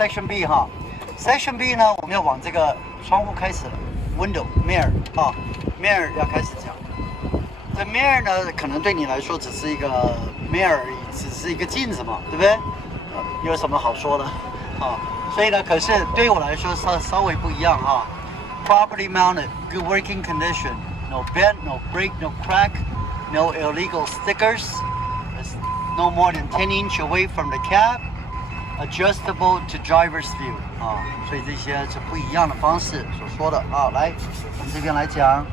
Section B 哈，Section B 呢，我们要往这个窗户开始了 ，Window mirror 啊 ，mirror 要开始讲。这 mirror 呢，可能对你来说只是一个 mirror 而已，只是一个镜子嘛，对不对？有什么好说的啊？所以呢，可是对于我来说稍微不一样哈。Properly mounted, good working condition, no bend, no break, no crack, no illegal stickers, no more than 10 inch away from the cab, adjustable to driver's view 啊，所以这些是不一样的方式所说的啊。来，我们这边来讲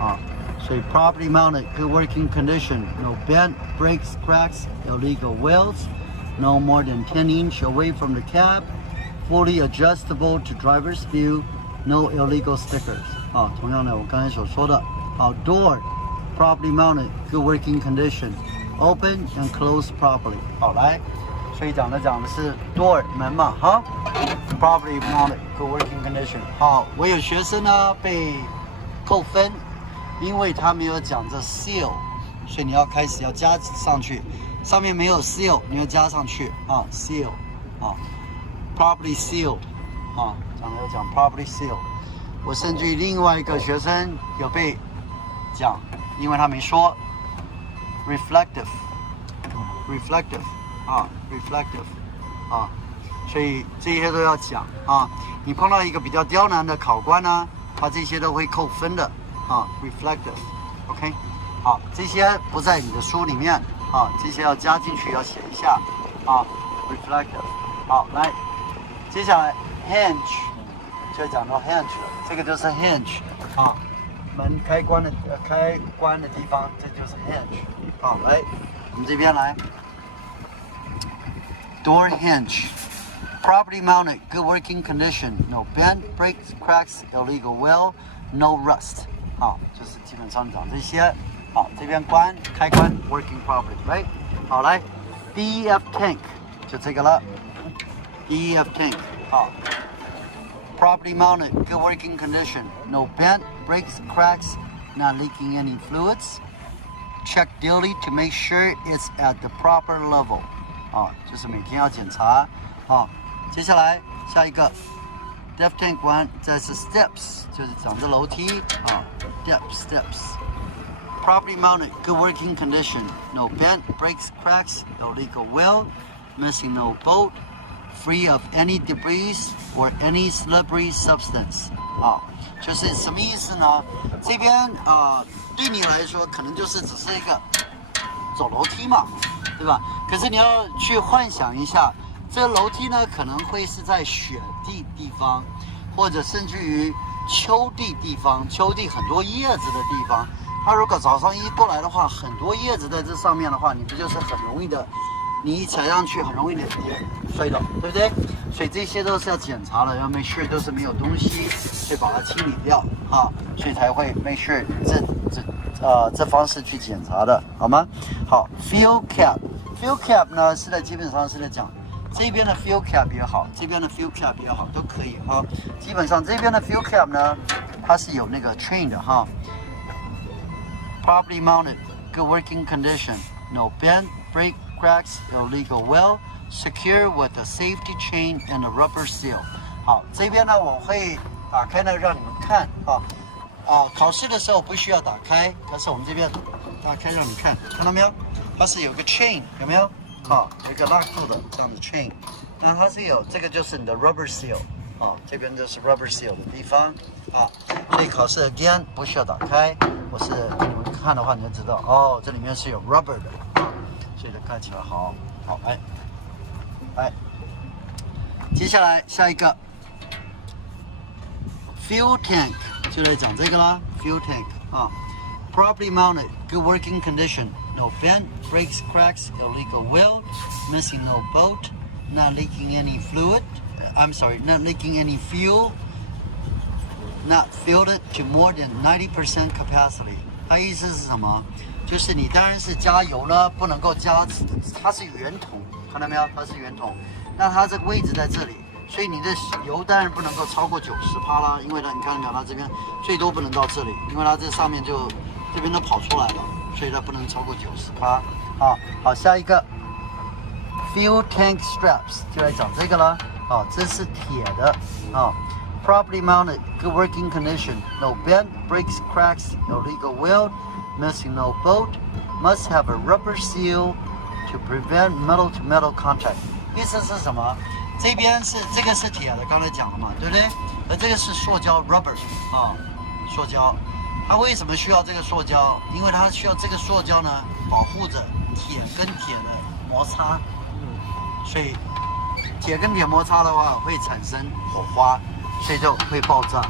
啊。所以 properly mounted, good working condition, no bend, breaks, cracks, illegal wheels, no more than 10 inch away from the cab, fully adjustable to driver's view, no illegal stickers. 啊，同样的，我刚才所说的 outdoor, properly mounted, good working condition, open and close properly. 好，来，所以讲的是 door 门嘛，哈 ，properly mounted, good working condition. 好，我有学生呢被扣分。因为他没有讲这 seal， 所以你要开始要加上去，上面没有 seal， 你要加上去啊 seal 啊 properly seal 啊，讲 properly seal。我甚至于另外一个学生有被讲，因为他没说 reflective 啊 reflective 啊，所以这些都要讲啊。你碰到一个比较刁难的考官呢，他这些都会扣分的。啊 ，reflective，OK， 好，这些不在你的书里面啊，这些要加进去，要写一下啊 ，reflective， 好，来，接下来 hinge， 就讲到 hinge 了，这个就是 hinge 啊，门开关的地方，这就是 hinge， 好，来，我们这边来 ，door hinge。Properly mounted, good working condition, no bend, breaks, cracks, illegal wheel, no rust. 好，就是基本上讲这些。好，这边开关 working properly，right？ 好，来 DEF tank 就这个了。DEF tank 好 ，properly mounted, good working condition, no bend, breaks, cracks, not leaking any fluids. Check daily to make sure it's at the proper level. 啊，就是每天要检查。好，接下来下一个。Def tank 完，再是 steps， 就是讲这楼梯啊 ，steps。Properly mounted, good working condition, no bend, breaks, cracks, illegal wheel, missing no bolt, free of any debris or any slippery substance。啊，就是什么意思呢？这边对你来说可能就是只是一个走楼梯嘛，对吧？可是你要去幻想一下。这个楼梯呢，可能会是在雪地方，或者甚至于秋地方，秋地很多叶子的地方。它如果早上一过来的话，很多叶子在这上面的话，你不就是很容易的，你一踩上去很容易的摔倒，对不对？所以这些都是要检查的，要 make sure 都是没有东西，去把它清理掉啊，所以才会 make sure 这方式去检查的，好吗？好 ，fuel cap 呢是基本上是在讲。这边的 fuel cap 也好，这边的 fuel cap 也好，都可以哈。基本上这边的 fuel cap 呢，它是有那个 train 的哈。Properly mounted, good working condition, no bend, break, cracks, illegal wheel, secure with a safety chain and a rubber seal。好，这边呢我会打开呢让你们看啊。考试的时候不需要打开，但是我们这边打开让你看，看到没有？它是有个 chain， 有没有？好，有一个拉住的这样的 chain， 那它是有这个就是你的 rubber seal， 这边就是 rubber seal 的地方啊，所以考试 again 不需要打开，我是给你们看的话你就知道哦，这里面是有 rubber 的啊，所以它看起来好，来，接下来下一个 fuel tank 就来讲这个啦 ，fuel tank 啊 ，properly mounted, good working condition。No bend, breaks, cracks, illegal wheel, missing no bolt, not leaking any fluid. Not leaking any fuel, not filled to more than 90% capacity. 它意思是什么？就是你当然是加油呢，不能够加，它是圆筒，看到没有？它是圆筒，那它这个位置在这里，所以你的油当然不能够超过90%啦，因为呢，你看到没有？它这边最多不能到这里，因为它这上面就这边都跑出来了。所以它不能超过90%啊。好，下一个 fuel tank straps 就来讲这个了啊，这是铁的啊。Properly mounted, good working condition. No bend, breaks, cracks, illegal weld, missing no bolt. Must have a rubber seal to prevent metal-to-metal contact. 意思是什么？这边是这个是铁的，刚才讲了嘛，对不对？而这个是塑胶 rubber 啊，塑胶。它为什么需要这个塑胶？因为它需要这个塑胶呢，保护着铁跟铁的摩擦。所以铁跟铁摩擦的话会产生火花，所以就会爆炸。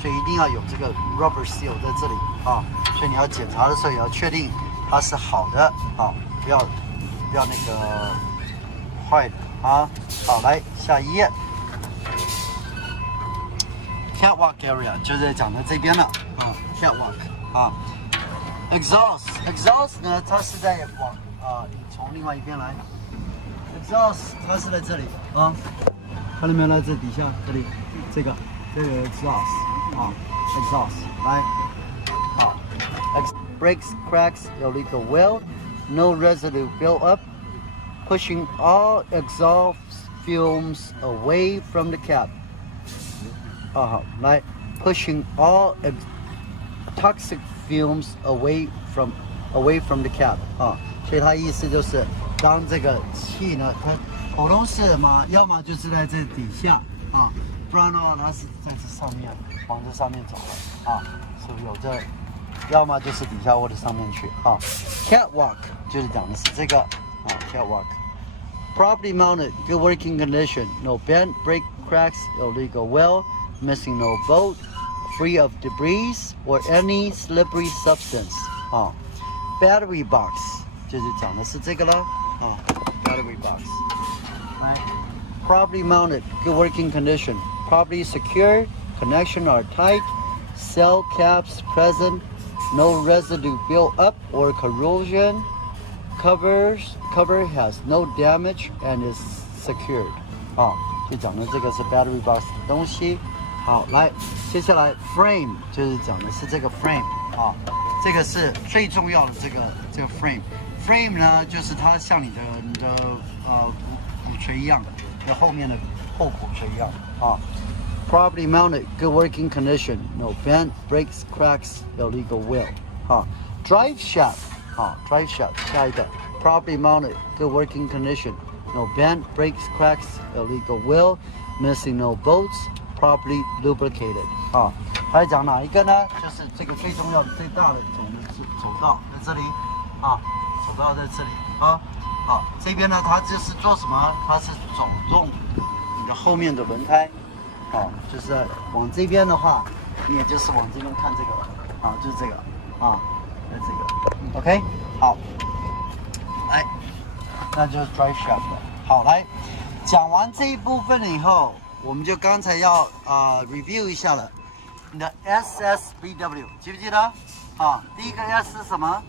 所以一定要有这个 rubber seal 在这里啊。所以你要检查的时候也要确定它是好的啊，不要那个坏的啊。好，来下一页。Catwalk area 就在讲的这边了啊 ，catwalk 啊 ，exhaust 呢，它是在往你从另外一边来 ，exhaust 它是在这里啊，看到没有？在这底下这里，这个 exhaust 啊 ，exhaust 来，好 ，brakes cracks illegal weld, no residue built up, pushing all exhaust fumes away from the cab. 好，来 pushing all toxic fumes away from the cab 啊，所以它意思就是当这个气呢，它普通是什么？要么就是在这底下啊，不然的话它是在这上面，往这上面走了啊，是不是有这？要么就是底下或者上面去啊。Catwalk 就是讲的是这个啊 ，catwalk。Properly mounted, good working condition, no bend, break, cracks, illegal weld, missing no bolt, free of debris or any slippery substance. Battery box 就是讲的是这个了啊 ，battery box. Right. Properly mounted, good working condition, properly secure, connection are tight, cell caps present, no residue built up or corrosion. Cover has no damage and is secured. 就讲的这个是 battery box 的东西。好，来，接下来 frame 就是讲的是这个 frame 啊，这个是最重要的这个 frame。frame 呢，就是它像你的骨髓一样，跟后面的后骨髓一样啊。Properly mounted, good working condition, no bend, breaks, cracks, illegal weld. Drive shaft. Drive shaft 下一个 properly mounted, good working condition, no bend, breaks, cracks, illegal weld, missing no bolts, properly lubricated. 还讲哪一个呢？就是这个最重要的、最大的走道在这里啊，走道在这里啊。好，这边呢，它就是做什么？它是走动你的后面的轮胎。就是往这边的话，你也就是往这边看这个啊，就是这个啊。这个 ，OK， 好，来，那就是 drive shaft 了。好，来，讲完这一部分了以后，我们就刚才要review 一下了。你的 SSBW 记不记得？第一个 S 是什么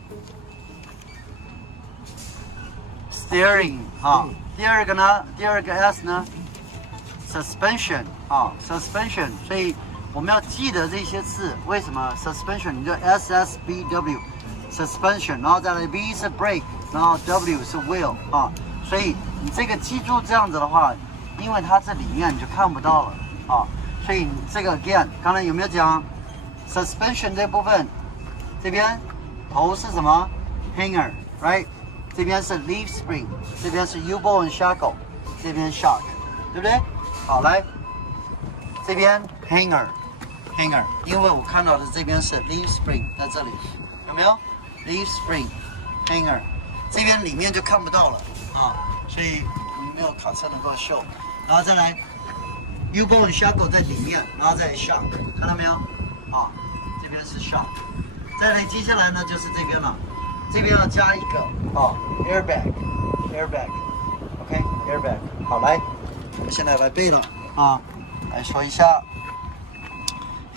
？Steering 第二个呢？第二个 S 呢 ？Suspension suspension， 所以我们要记得这些字。为什么 suspension？ 你就 SSBW。Suspension， 然后再来 V 是 brake， 然后 W 是 wheel 所以你这个记住这样子的话，因为它这里面你就看不到了所以你这个 again， 刚才有没有讲 suspension 这部分？这边头是什么 hanger，right？ 这边是 leaf spring， 这边是 U-bolt and shackle， 这边 shock， 对不对？好，来这边 hanger， 因为我看到的这边是 leaf spring 在这里，有没有？ Leaf spring hanger， 这边里面就看不到了所以没有卡车能够秀。然后再来 U-bolt and shackle 在里面，然后再来 shock， 看到没有？这边是 shock。再来接下来呢就是这边了，这边要加一个airbag，OK airbag。好，来，我们现在来背了来说一下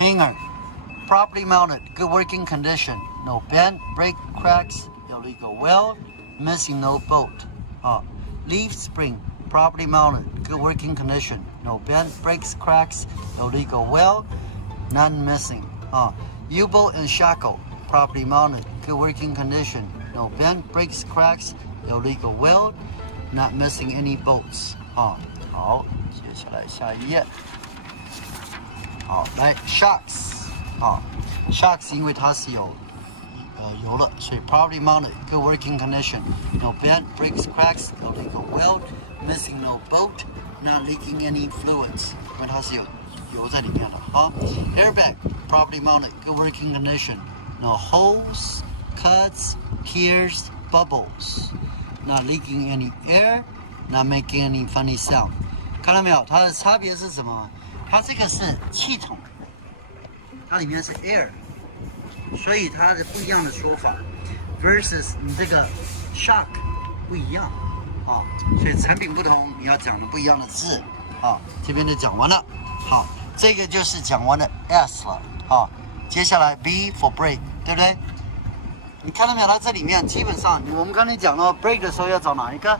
hanger。Properly mounted, good working condition, no bend, break, cracks, illegal weld, missing no bolt. Leaf spring, properly mounted, good working condition, no bend, breaks, cracks, illegal weld, none missing. U-bolt and shackle, properly mounted, good working condition, no bend, breaks, cracks, illegal weld, not missing any bolts. 好，接下来下一页。好，来 shocks， 好 ，shocks 因为它是有油了，所以 properly mounted, good working condition, no bent, breaks, cracks, no legal weld, missing no bolt, not leaking any fluids， 因为它是有油在里面的。好 ，airbag properly mounted, good working condition, no holes, cuts, tears, bubbles, not leaking any air, not making any funny sound。看到没有？它的差别是什么？它这个是气筒，它里面是 air， 所以它的不一样的说法 versus 你这个 shock 不一样啊，所以产品不同，你要讲的不一样的字啊。这边就讲完了，好，这个就是讲完的 S 了啊。接下来 B for brake， 对不对？你看到没有？它这里面基本上我们刚才讲到 brake 的时候要找哪一个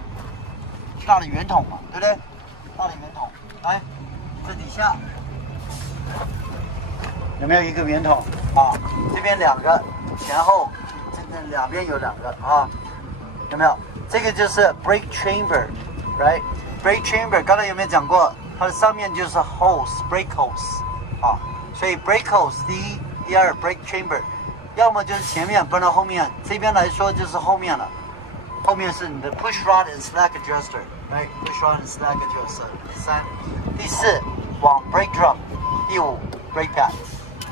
大的圆筒嘛，对不对？大的圆筒，来。这底下有没有一个圆筒啊？这边两个，前后这两边有两个啊，有没有？这个就是 brake chamber，right？ brake chamber 刚才有没有讲过？它的上面就是 hose，brake hose 啊，所以 brake hose 第一、第二 brake chamber， 要么就是前面，不然后面。这边来说就是后面了，后面是你的 push rod and slack adjuster，right？ push rod and slack adjuster。第三、第四。往 brake drum， 第五 brake pad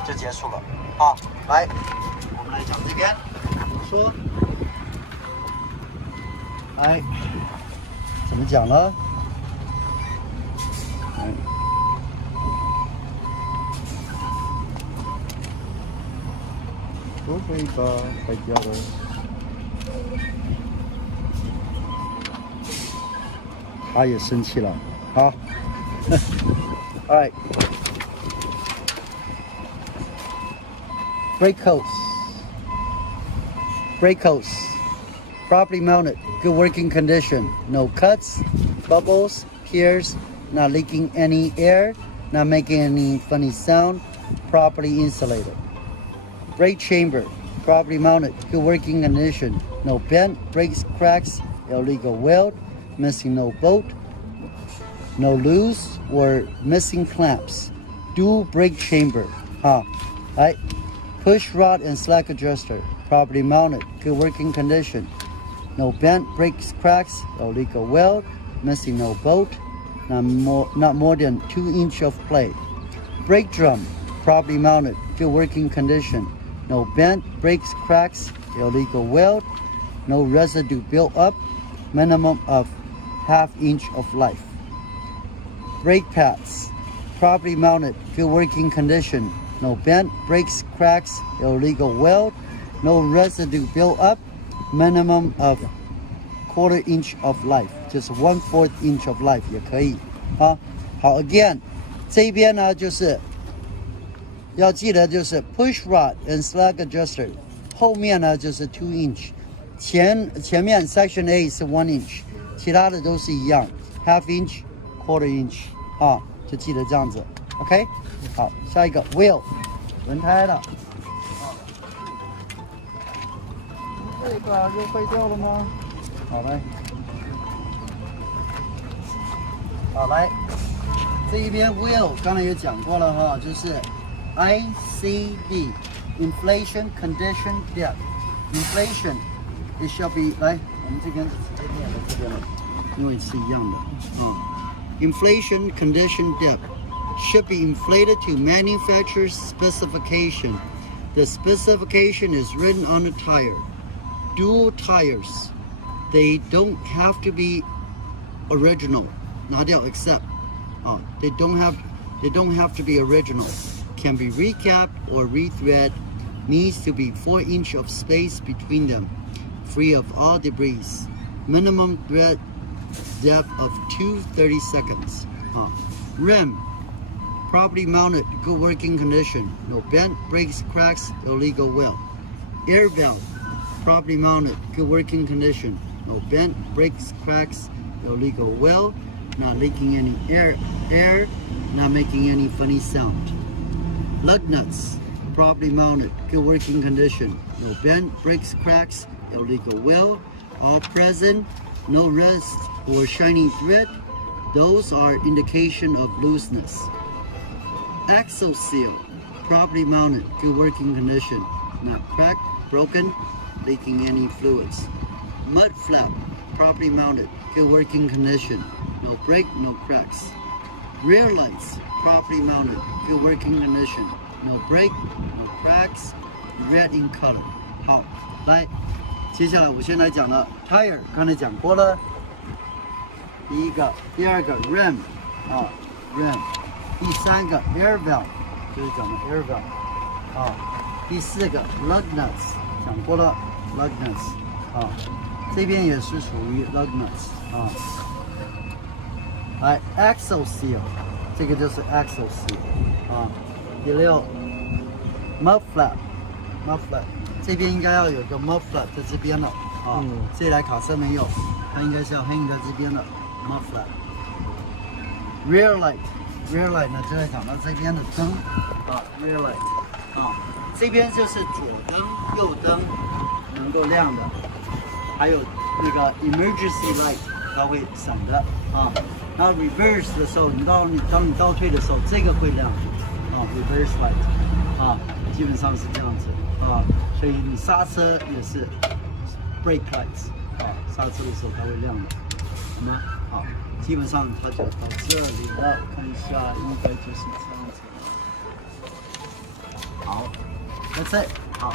就结束了。好，来，我们来讲这边说，来怎么讲呢？不会吧，坏掉了。他也生气了，好。All right. Brake hose. Brake hose. Properly mounted. Good working condition. No cuts, bubbles, tears, not leaking any air, not making any funny sound. Properly insulated. Brake chamber. Properly mounted. Good working condition. No bent, breaks, cracks, illegal weld, missing no bolt. No loose or missing clamps. Dual brake chamber. Right. Push rod and slack adjuster. Properly mounted. Good working condition. No bent, breaks, cracks. Illegal weld. Missing no bolt. Not more than 2 inches of play. Brake drum. Properly mounted. Good working condition. No bent, breaks, cracks. Illegal weld. No residue built up. Minimum of ½ inch of life. Brake pads, properly mounted, good working condition, no bent, breaks, cracks, illegal weld, no residue built up, minimum of ½ inch of life， 就是 1/4 inch of life 也可以啊。好 ，again， 这边呢就是要记得就是 push rod and slack adjuster， 后面呢就是 2 inch， 前面 section A 是 1 inch， 其他的都是一样 ½ inch。1/4 inch 啊，就记得这样子 ，OK？ 好，下一个 wheel 轮胎了，这个又坏掉了吗？好来，好来，这一边 wheel 刚才也讲过了哈，就是 ICD inflation condition depth。inflation it shall be 来，我们这边直接念到这边了，因为是一样的啊。Inflation condition depth should be inflated to manufacturer's specification. The specification is written on the tire. Dual tires. They don't have to be original. 拿掉 except. They don't have to be original. Can be recapped or rethread. Needs to be 4 inches of space between them. Free of all debris. Minimum thread depth of 230 seconds. Rim, properly mounted, good working condition. No bent, breaks, cracks, illegal weld. Air valve, properly mounted, good working condition. No bent, breaks, cracks, illegal weld. Not leaking any air, not making any funny sound. Lug nuts, properly mounted, good working condition. No bent, breaks, cracks, illegal weld. All present. No rust or shiny thread. Those are indication of looseness. Axle seal, properly mounted, good working condition, not cracked, broken, leaking any fluids. Mud flap, properly mounted, good working condition, no break, no cracks. Rear lights, properly mounted, good working condition, no break, no cracks, red in color. 好，来，接下来我先来讲了 tire， 刚才讲过了。第一个，第二个 rim 啊 rim， 第三个 air valve 就是讲的 air valve 啊，第四个 lug nuts 讲过了 lug nuts 啊，这边也是属于 lug nuts 啊。来 axle seal， 这个就是 axle seal 啊。第六 mud flap， 这边应该要有个 mud flap 在这边了啊，这台卡车没有，它应该是要 hang 在这边的。mud flap rear light 呢，就在讲到这边的灯啊 rear light 啊，这边就是左灯右灯能够亮的，还有那个 emergency light 它会闪的啊。然后 reverse 的时候，当你倒退的时候，这个会亮啊 reverse light 啊，基本上是这样子啊。所以你刹车也是 brake lights 啊，刹车的时候它会亮的，好吗？好，基本上它就到这里了，看一下，应该就是这样子。好，that's it。好。